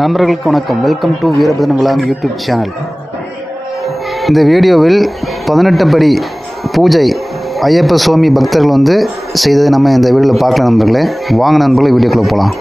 நண்பர்களுக்கு வணக்கம். Welcome to Veerabhadran Vilang YouTube channel. இந்த வீடியோவில் 18 படி பூஜை ஐயப்ப சுவாமி பக்தர்கள் செய்ததை நம்ம இந்த வீடியோவில் பார்க்கலாம் நண்பர்களே. வாங்க நண்பர்களே, வீடியோக்குள்ளே போகலாம்.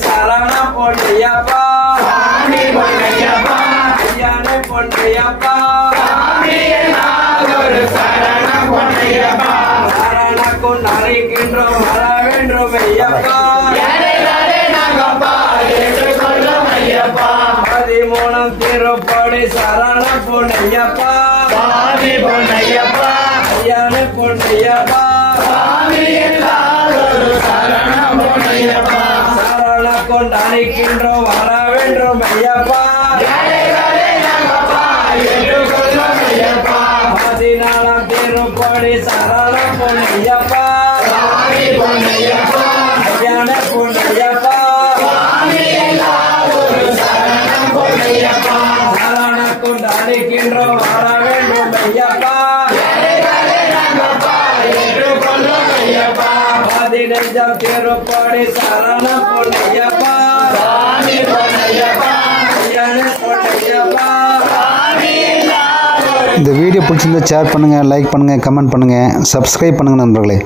Sarana Ponayapa, வர வேண்டும் ஐயப்பா 13 திருப்படி சரண பொன்னையப்பா ஐயான பொன்னையப்பா சரண கொண்டு அழைக்கின்றோம் வர வேண்டும் ஐயப்பா 14 திருப்படி சரண பொன்னையப்பா ஐயான பொன்னையப்பா சரண கொண்டு அழைக்கின்றோம் வர வேண்டும் ஐயப்பா 15 திருப்படி சரண பொன்னையப்பா ஐயான பொன்னையப்பா. இந்த வீடியோ பிடிச்சிருந்தா ஷேர் பண்ணுங்கள், லைக் பண்ணுங்கள், கமெண்ட் பண்ணுங்கள், சப்ஸ்கிரைப் பண்ணுங்கள் நண்பர்களே.